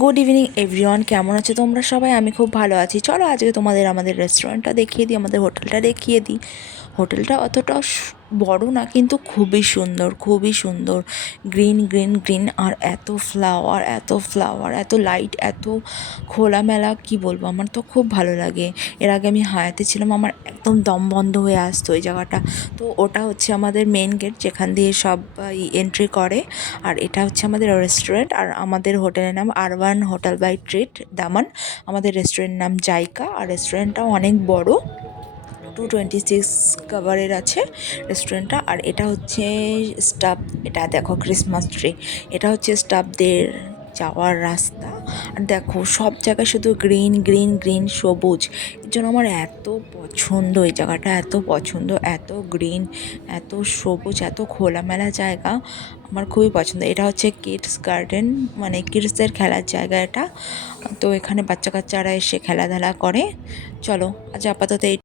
Good evening everyone, কেমন আছো তোমরা সবাই? আমি খুব ভালো আছি। চলো আজকে তোমাদের আমাদের রেস্টুরেন্টটা দেখিয়ে দিই, আমাদের হোটেলটা দেখিয়ে দিই। হোটেলটা অতটা বড় না, কিন্তু খুবই সুন্দর, খুবই সুন্দর। গ্রিন গ্রিন গ্রিন, আর এত ফ্লাওয়ার, এত ফ্লাওয়ার, এত লাইট, এত খোলামেলা, কি বলবো, আমার তো খুব ভালো লাগে। এর আগে আমি হায়াতে ছিলাম, আমার একদম দম বন্ধ হয়ে আসতো ওই জায়গাটা। তো ওটা হচ্ছে আমাদের মেন গেট, যেখান দিয়ে সবাই এন্ট্রি করে। আর এটা হচ্ছে আমাদের রেস্টুরেন্ট, আর আমাদের হোটেলের নাম আরবান হোটেল বাই ট্রিট দামান। আমাদের রেস্টুরেন্টের নাম জাইকা, আর রেস্টুরেন্টটাও অনেক বড়, 226 কাভারের আছে রেস্টুরেন্টটা। আর এটা হচ্ছে স্টাফ, এটা দেখো ক্রিসমাস ট্রি, এটা হচ্ছে স্টাফদের যাওয়ার রাস্তা। আর দেখো সব জায়গায় শুধু গ্রিন গ্রিন গ্রিন, সবুজ। এর জন্য আমার এত পছন্দ এই জায়গাটা, এত পছন্দ, এত গ্রিন, এত সবুজ, এত খোলামেলা জায়গা, আমার খুবই পছন্দ। এটা হচ্ছে কিডস গার্ডেন, মানে কিডসদের খেলার জায়গা এটা। তো এখানে বাচ্চা কাচ্চারা এসে খেলাধুলা করে। চলো আজ আপাতত এই